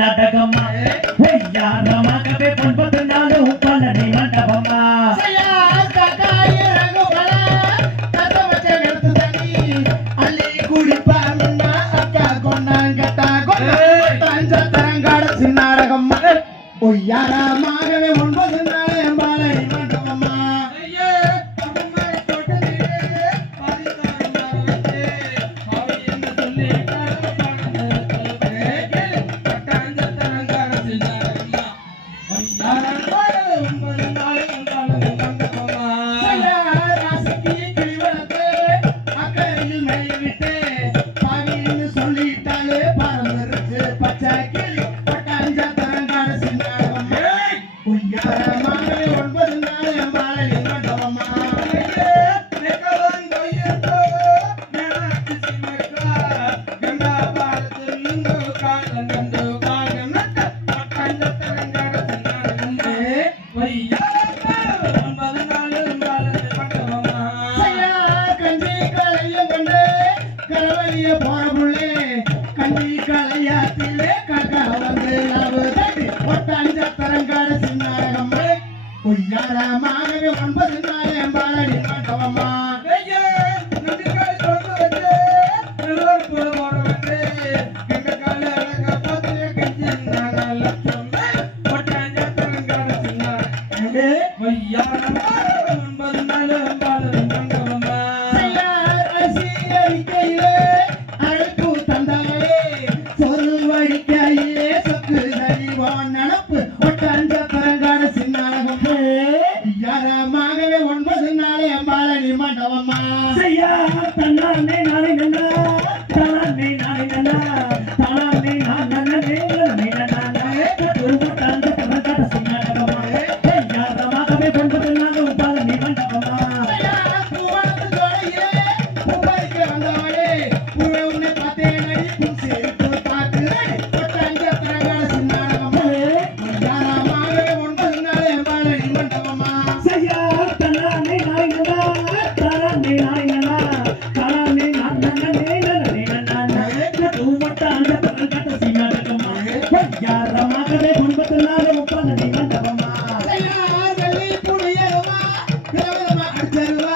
நாடகமா யாரமாகவே 9 நாளும் பழனி மண்டபமா யாரமாகவே 9 நாள் பழனி மண்டபமா யாரமாகவே 9 நாள் பழனி மண்டபமா யாரமாகவே 9 நாள் பழனி மண்டபமா செய்யா தன்னானே நானே நன்னா தன்னானே நானே நன்னா தன்னானே நானே நன்னா துருவட்டாந்த கமகட சிங்கடகமா யாரமாகவே 9 நாளும் பழனி மண்டபமா பூவனத்து ஜோலையிலே பூப்பறிக்க வந்தவளே பூவே உன்னை பார்த்தேனே பூசேத்து தாக்குறே ஒட்டஞ்ச தரங்கட சிங்கடகமா யாரமாகவே 9 நாள் பழனி மண்டபமா செய்யா தன்னானே நானே நன்னா தன்னானே நானே நன்னா தன்னானே நானே நன்னா துருவட்டாந்த கமகட சிங்கடகமா யாரமாகவே 9 நாளும் பழனி மண்டபமா செய்யா வெள்ளி புளியமா பிரவதமா அடிச்சருவா